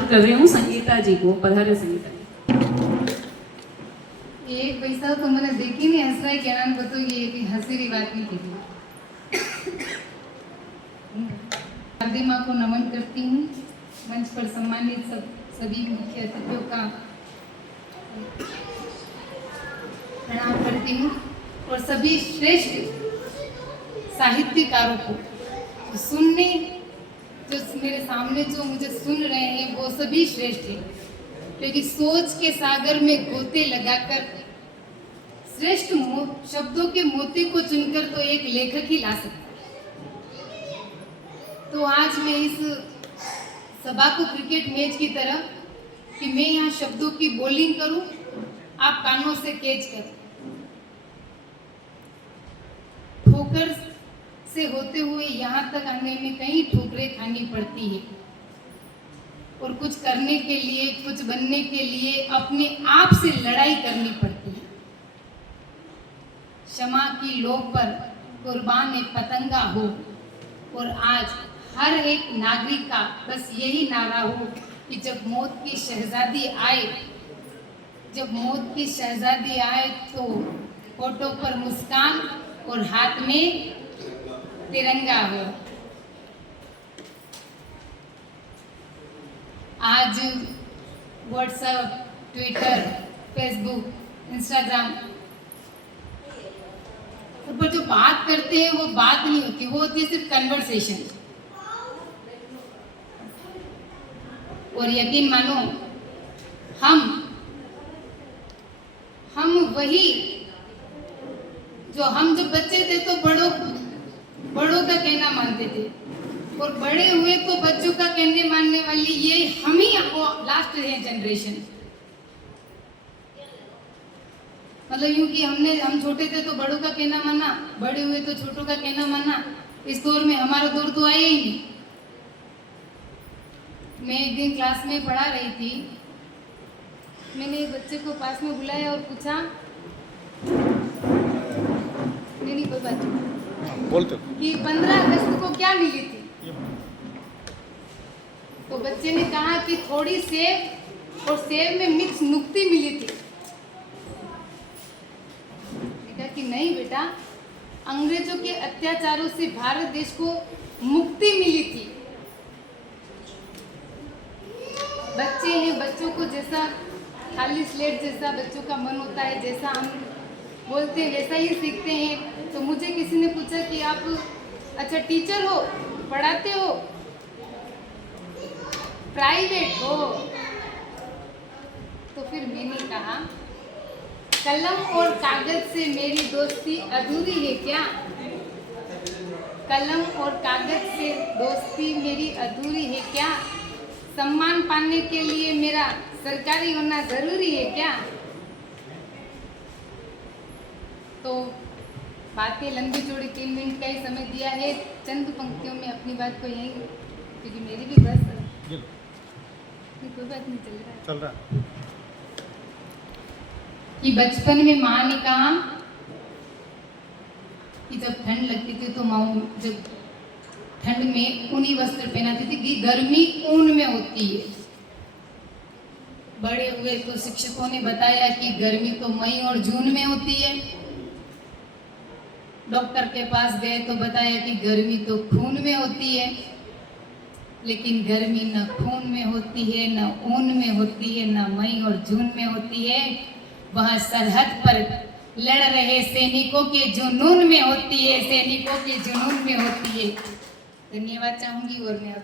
कर रही हूँ संगीता जी को। पधारे संगीता जी। एक पैसा तो मैंने देखी नहीं, हंस रहा है क्या नाम बताओ, ये कि हंसी की बात नहीं की। शारदी माँ को नमन करती हूँ। मंच पर सम्मानित सभी मुख्य अतिथियों का प्रणाम करती हूँ और सभी श्रेष्ठ साहित्यकारों को जो सुनने, जो मेरे सामने जो मुझे सुन रहे हैं वो सभी श्रेष्ठ हैं, क्योंकि सोच के सागर में गोते लगाकर श्रेष्ठ शब्दों के मोती को चुनकर तो एक लेखक ही ला सकता है। तो आज मैं इस सभा को क्रिकेट मैच की तरह कि मैं यहाँ शब्दों की बॉलिंग करूं, आप कानों से कैच कर। ठोकर से होते हुए यहाँ तक आने में कई ठोकरें खानी पड़ती है और कुछ करने के लिए, कुछ बनने के लिए अपने आप से लड़ाई करनी पड़ती है। क्षमा की लो पर कुर्बान एक पतंगा हो और आज हर एक नागरिक का बस यही नारा हो कि जब मौत की शहजादी आए, जब मौत की शहजादी आए तो होठों पर मुस्कान और हाथ में तिरंगा हो। आज व्हाट्सएप, ट्विटर, फेसबुक, इंस्टाग्राम पर जो बात करते हैं वो बात नहीं होती, वो होती है सिर्फ कन्वर्सेशन। और यकीन मानो हम वही जो हम जब बच्चे थे तो बड़ों का कहना मानते थे और बड़े हुए तो बच्चों का कहने मानने वाली ये हम ही लास्ट है जनरेशन। मतलब यूं कि हम छोटे थे तो बड़ों का कहना माना, बड़े हुए तो छोटों का कहना माना। इस दौर में हमारा दौर तो आया ही नहीं। मैं एक दिन क्लास में पढ़ा रही थी, मैंने एक बच्चे को पास में बुलाया और पूछा, नहीं कोई बात नहीं, बोलते कि 15 अगस्त को क्या मिली थी। तो बच्चे ने कहा कि थोड़ी सेब और सेब में मिक्स नुक्ती मिली थी। कि नहीं बेटा, अंग्रेजों के अत्याचारों से भारत देश को मुक्ति मिली थी। बच्चे हैं, बच्चों को जैसा खाली स्लेट जैसा बच्चों का मन होता है, जैसा हम बोलते हैं वैसा ही सीखते हैं। तो मुझे किसी ने पूछा कि आप अच्छा टीचर हो, पढ़ाते हो, प्राइवेट हो? तो फिर मैंने कहा कलम और कागज से मेरी दोस्ती अधूरी है क्या? कलम और कागज से दोस्ती मेरी अधूरी है क्या? सम्मान पाने के लिए मेरा सरकारी होना जरूरी है क्या? तो बातें लंबी चौड़ी 3 मिनट का ही समय दिया है, चंद पंक्तियों में अपनी बात को यही, क्योंकि मेरी भी बस कोई बात नहीं चल रहा कि बचपन में माँ ने कहा कि जब ठंड लगती थी तो माँ जब ठंड में ऊनी वस्त्र पहनाती थी कि गर्मी ऊन में होती है। बड़े हुए तो शिक्षकों ने बताया कि गर्मी तो मई और जून में होती है। डॉक्टर के पास गए तो बताया कि गर्मी तो खून में होती है, लेकिन गर्मी न खून में होती है, न ऊन में होती है, न मई और जून में होती है। वहाँ सरहद पर लड़ रहे सैनिकों के जुनून में होती है, सैनिकों के जुनून में होती है। धन्यवाद चाहूंगी और मैं